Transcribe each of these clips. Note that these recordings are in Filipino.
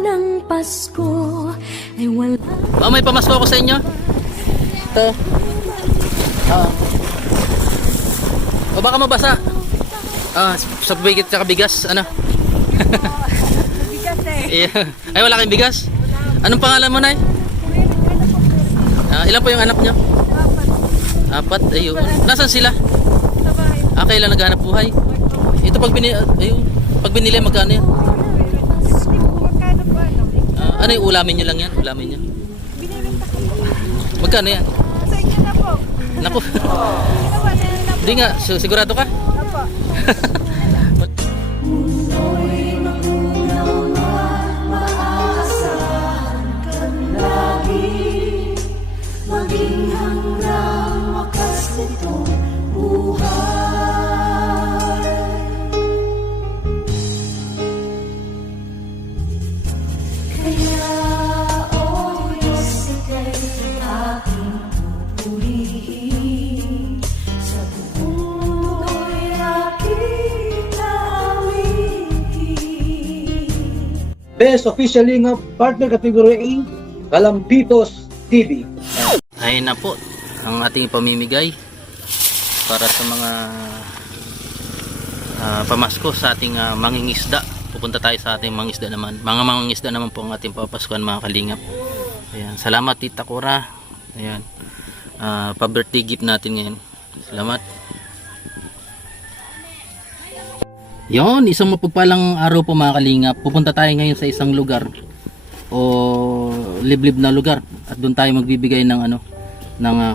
ng Pasko ay wala. May pamasko ako sa inyo. Ito. O baka mabasa. Sa bigit sa bigas, ano? Bigas eh. Yeah. Ay, wala kayong bigas? Anong pangalan mo, Nay? Ilan po yung anak nyo? Apat. Ayun. Nasaan sila? Kailan naghahanap buhay? Ito pag binili, magkano yan? Magkano ba ano? Ano yung ulamin nyo lang yan? Ulamin nyo? Magkano yan? Sa inyo na po. Naku. Ginawa na yun na po. Hindi nga. Sigurado ka? Opo. Mulo'y nakunaw na maasahan ka lagi, maging hanggang wakas nitong buhay. Kaya, oh Diyos, ika'y aking pupurihin. Sa buong mundo'y aking awitin. Best official lingap partner category A, Kalampitos TV. Ayun na po ang ating pamimigay para sa mga pamasko sa ating mangingisda. Pupunta tayo sa ating mangingisda naman. Mga mangingisda naman po ang ating papaskuhan, mga kalingap. Ayan. Salamat Tita Cora. Ayan. Pa-birthday gift natin ngayon. Salamat. Yon, isang mapagpalang araw po mga kalingap. Pupunta tayo ngayon sa isang lugar o liblib na lugar at doon tayo magbibigay ng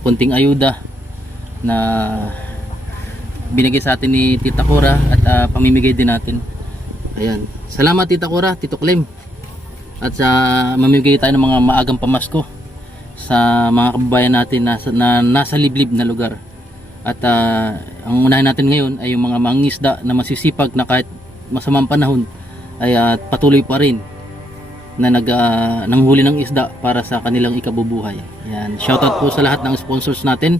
konting ayuda na binigay sa atin ni Tita Cora at pamimigay din natin. Ayan. Salamat Tita Cora, Tito Clem. At mamimigay tayo ng mga maagang pamasko sa mga kababayan natin na nasa liblib na lugar. At ang unahin natin ngayon ay yung mga mangingisda na masisipag na kahit masamang panahon ay patuloy pa rin na nanghuli ng isda para sa kanilang ikabubuhay. Ayan. Shoutout po sa lahat ng sponsors natin.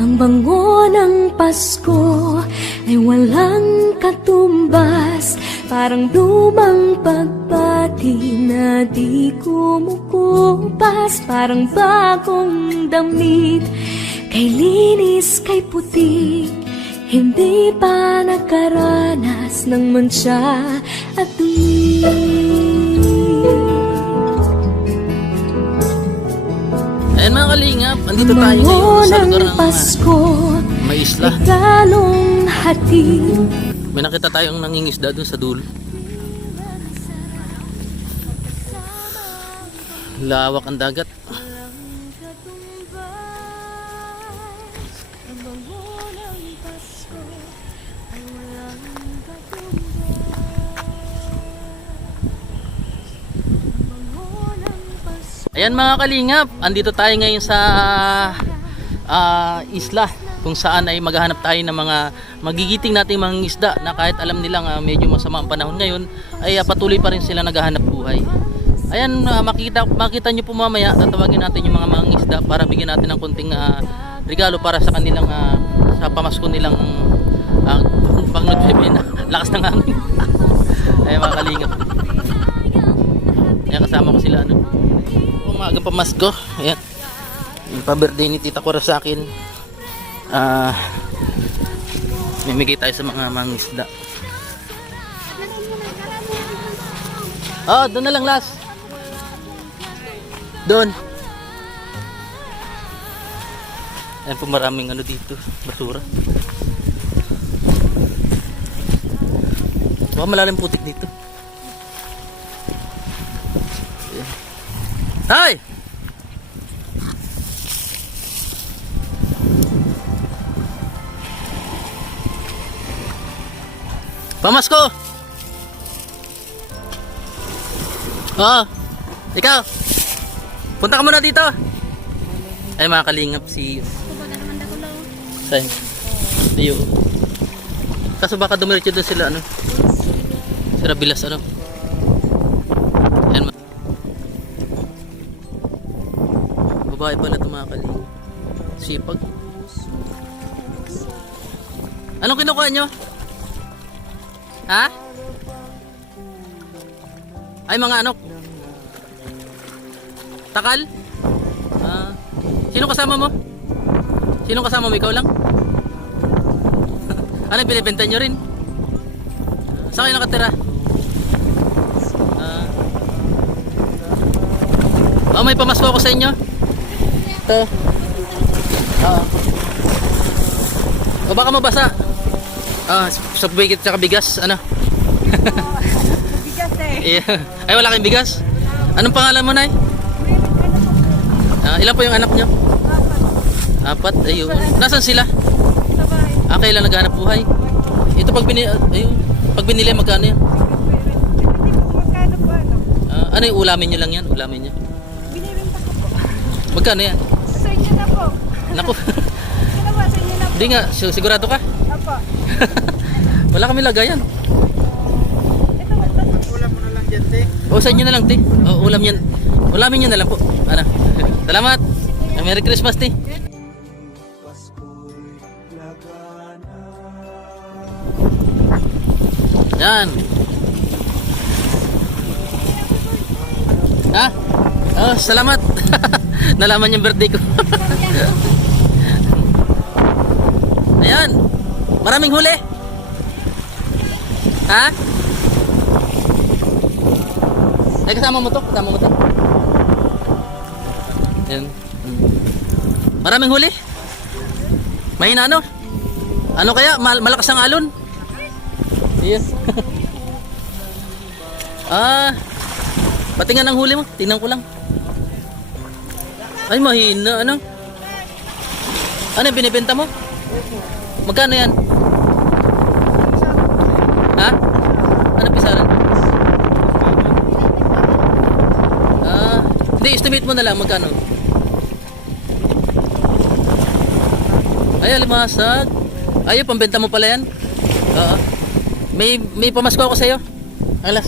Ang bango ng Pasko ay walang katumbas, parang lumang pagpati na di kumukupas, parang bagong damit, kay linis, kay puti, hindi pa nakaranas ng mantsa at dumi. Ayan mga kalingap, andito tayo ngayon sa lugar ng Pasko, may isla. ikalong hati. May nakita tayong nangingisda doon sa dulo. Lawak ang dagat. Ayan mga kalingap, andito tayo ngayon sa isla kung saan ay maghahanap tayo ng mga magigiting nating mga isda na kahit alam nilang medyo masama ang panahon ngayon ay patuloy pa rin sila naghahanap buhay. Ayan, makita nyo po mamaya, tatawagin natin yung mga isda para bigyan natin ng konting regalo para sa kanilang sa pamasko nilang pag nagsabihin na lakas ng hangin. Ayan mga kalingap, ayan, kasama ko sila umaga pamasko. Ayan, yung pa-birthday ni Tita Cora sa akin. Mimigay tayo sa mga mangisda. Doon na lang last. Doon. Ayan po, maraming dito, basura. Baka malalim putik dito. Ayan. Hi! Pamasko! Oo. Ikaw. Punta ka muna dito. Ay mga kalingap si Say. Diyo. Kaso baka dumiretso doon sila ano. Sila bilas ano. Ayan. Babae pala ito mga kalingap. Sipag. Anong kinukuha nyo? Ha? Ay mga anok. Takal? Sino kasama mo? Sino kasama mo? Ikaw lang? Ano binibenta nyo rin? Saan kayo nakatira? May pamasko ako sa inyo. Ito. O baka mabasa. Sa bigit sa bigas. Ano? Bigas eh. Yeah. Ay wala kayong bigas? Anong pangalan mo, Nay? Ilan po yung anak nyo? 4. Ayun. Nasaan sila? Sa bahay. Kailan naghanap buhay? Ito pag binili magkano yan? Hindi po magkano po ano. Ano yung ulamin nyo lang yan? Ulamin nyo? Binibenta ko po. Magkano yan? Sa inyo na po. Naku. Sino ba? Sa inyo na po. Hindi nga. Sigurado ka? Apo. Wala kami lagayan. Ito po. Ulam mo na lang dyan, te. Sa inyo na lang, te. Ulam yan. Ulamin nyo na lang po. Ano? Salamat. Merry Christmas, te. Yan. Salamat. Nalaman yung birthday ko. Ayan. Maraming huli. Ha? Ay, kasama mo to? Kasama mo to? Ayan. Maraming huli. Mahina ano? Ano kaya? Malakas ang alon? Yes. Patingan ang huli mo. Tingnan ko lang. Ay, mahina. Ano? Ano yung binibenta mo? Magkano yan? Ha? Ano pisaran? Hindi, estimate mo na lang. Magkano? Ay, alimasag. Ay, pambenta mo pala yan? Oo. May pamasko ako sa'yo. Alas.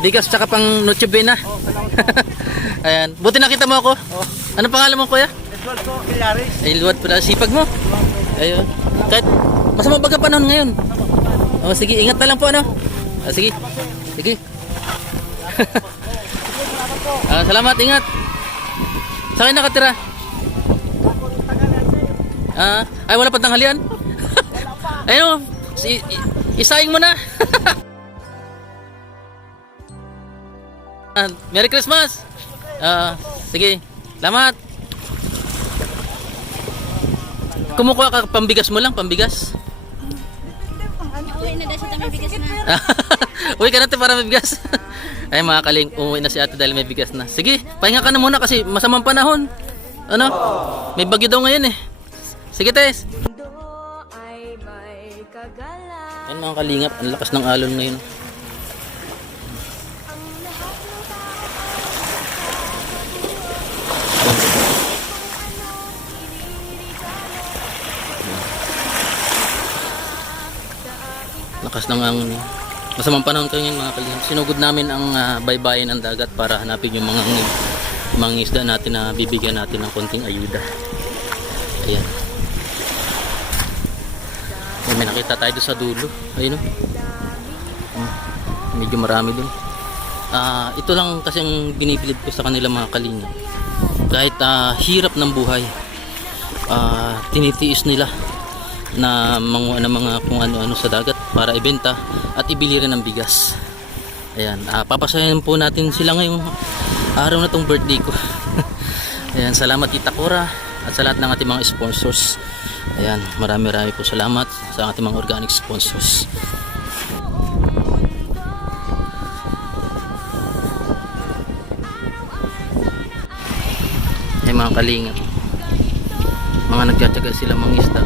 Bigas tsaka pang Noche Buena. Ayan. Buti nakita mo ako. Anong pangalan mo, kuya? Edward ko, Ilaris. Ay, luwad pala. Sipag mo. Ayun. Kahit masama baga panahon ngayon. Sige. Ingat na lang po, ano? Sige. Sige. Salamat. Ingat. Saan kayo nakatira? Ay, wala pa tanghalian? Ayun. Isaing mo na. Merry Christmas. Sige. Salamat. Kumukuha ka pambigas mo lang, pambigas. Uwi na daw siya may bigas na. Uwi ka natin para may bigas. Ay mga kaling, umuwi na si ate dahil may bigas na. Sige, pahinga ka na muna kasi masamang panahon. Ano? May bagyo daw ngayon eh. Sige, Tess. Yan mga kalingap, ang lakas ng alon ngayon. Lakas ng angin. Masamang panahon kayo ngayon mga kalingap. Sinugod namin ang baybayin ng dagat para hanapin yung mga isda natin na bibigyan natin ng konting ayuda. Ayan. May nakita tayo doon sa dulo. Ayun o. Medyo marami doon. Ito lang kasi ang binibilid ko sa kanila mga kalingap. Kahit hirap ng buhay, tinitiis nila na mga kung ano-ano sa dagat para ibenta at ibili rin ng bigas. Ayan, papasayan po natin sila ngayong araw na tong birthday ko. Ayan, salamat Tita Cora at sa lahat ng ating mga sponsors. Ayan, marami po salamat sa ating mga organic sponsors. Ayan mga kalingap, mga nagtsatsaga sila mga isda.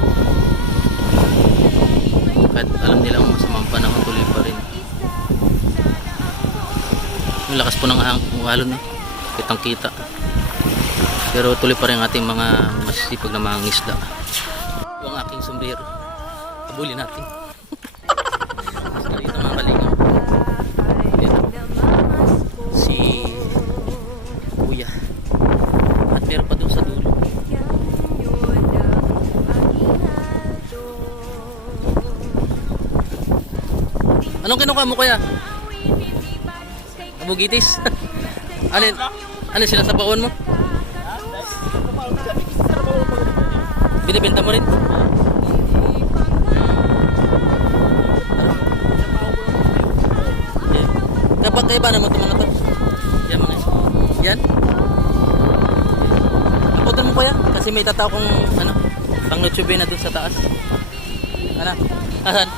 Kahit alam nilang masamang panahon, tuloy pa rin. Yung lakas po ng alon, kitang kita. Pero tuloy pa rin ang ating mga masisipag na mga isda. Ito ang aking sombrero. Habulin natin. Basta dito mga kalingap. Dito. Si Kuya. At meron pa doon sa dulo. Anong kinukuha mo, Kuya? Abugitis? Ano sila sa baon mo? Binibenta mo rin? Kapag kaiba naman itong mga to. Yan mga yan. Aputin mo, Kuya, kasi may tataw kong pang nutube na dun sa taas. Ano? Asan?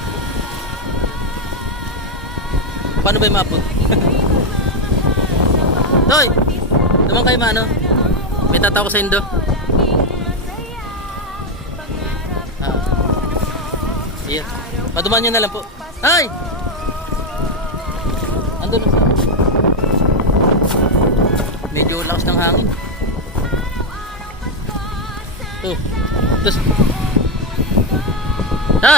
Paano ba yung maapot? Toy! Naman kayo maano? May tataw ko sa indo. Iya. Paduman nyo na lang po. Ay! Andun na. Medyo lakas ng hangin. Oh. Tapos. Ha?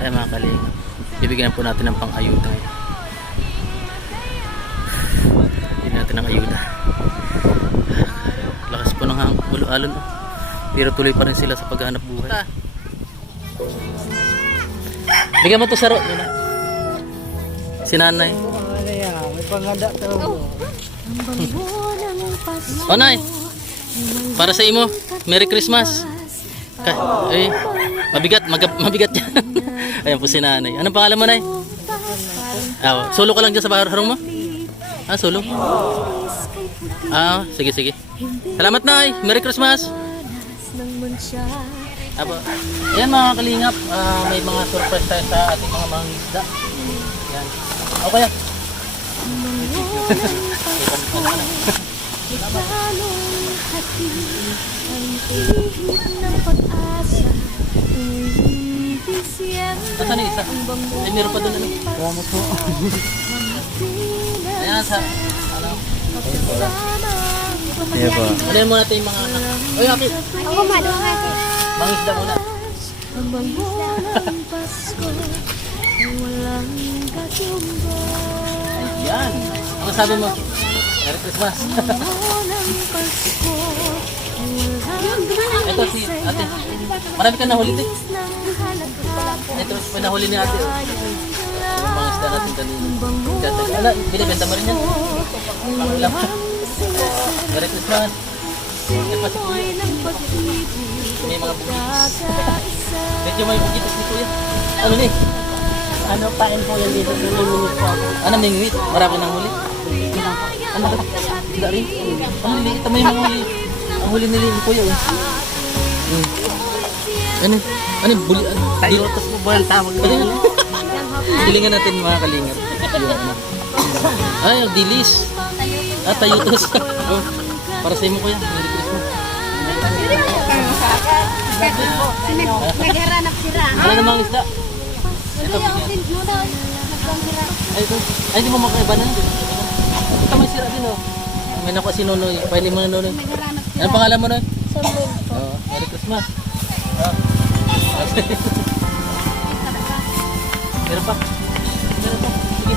Ay mga kalingap, bibigyan po natin ng pang-ayuda. Bibigyan natin ng ayuda. Lakas po ng alon, pero tuloy pa rin sila sa paghahanap buhay. Bigyan mo to sa si nanay. May pangada to. O nay, para sa imo, Merry Christmas. Mabigat yan. Ayan po si nanay. Anong pangalan mo, nay? Solo ka lang dyan sa harong mo? Solo? Sige. Salamat, nay. Merry Christmas. Ayan mga kalingap, may mga surprise tayo sa ating mga isda. Ayan. Okay. Lalong hati ang ihip ng pag-asa. Nasaan yung isa? Ay, meron pa doon. Salamat po. Ayan, Iya po. Ano muna natin yung mga Oy, akit. Ako madung natin. Mga isda muna. Ang bango ng Pasko ay walang katumbas. Ayan. Ano sabi mo? Merry Christmas. Bango ng Pasko ay walang Ito si ate. Marami ka nahuli din. ng halaga. Ito may nahuli ni ate. Yung mga isda natin kanina. Binibenta mo rin yan. Pangilam. Merry Christmas. Merry Christmas. May mga bugis. Medyo may bugitis ni Kuya. Ano ni? Ano pain po yan dito? Niliminit po ako. Ano ningwit? Marami nang huli. Ano ba? Hindi rin. Ang liliit naman yung mga huli. Ang huli nila ni Kuya. Ano? Buli? Tayotos po ba ang tawag nila? Hilingan natin mga kalingap. Ay, ang dilis. Tayutos. Para sa imo, Kuya. Merry Christmas. Nagharanap sila. Wala namang isda. Ito, bigyan. Ay, ito. Ay, hindi mo makaiba na. Ito may sira din, oh. May nakuha si Nonoy. Pwede mo na Nonoy. Anong pangalan mo, Noy? Merry Christmas. Meron pa. Sige.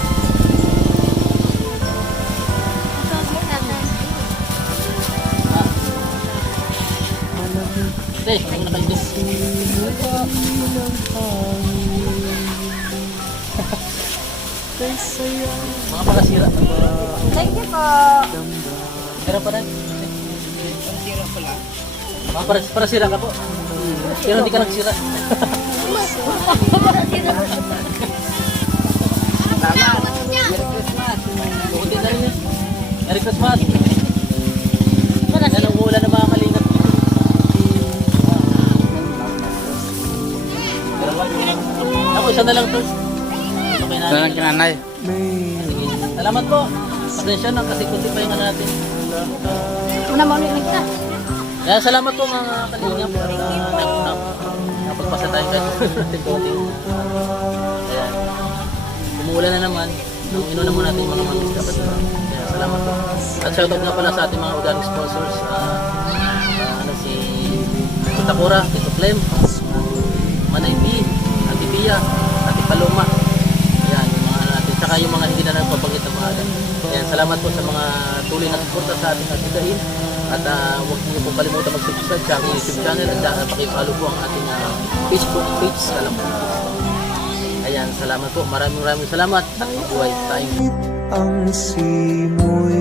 Hey, ano na kayo dito? Mga palasira. Thank you po. Meron pa rin. Mga parasira ka po. Pero hindi ka nagsira. Bukutin na rin yan. Merry Christmas. Yan ang ulan ng mga kalingap. Ako, isa na lang to. Okay na. Salamat kinanay. Sige. Salamat po. Pasensya na kasi kunti pa yung ano natin. Una mo ulit kita. Kaya salamat po mga kalingap at napagpasa tayo kahit natin konting. Kaya umuulan na naman. Nung inuna mo natin yung mga mangisda pa diba? Kaya salamat po. At shoutout nga pala sa ating mga organic sponsors. Si Takura, Tito Clem, Manay B, Ate Pia, Ate Paloma. Ayan, yung mga natin. Tsaka yung mga hindi na nagpapanggit na pangalan. Ayan, salamat po sa mga tuloy na suporta sa ating atigahin. At huwag niyo po kalimutan mag-subscribe sa aking YouTube channel at pakipollow po ang ating Facebook page. Salamat po. Ayan, salamat po. Maraming salamat. At mabuhay tayo. ang simoy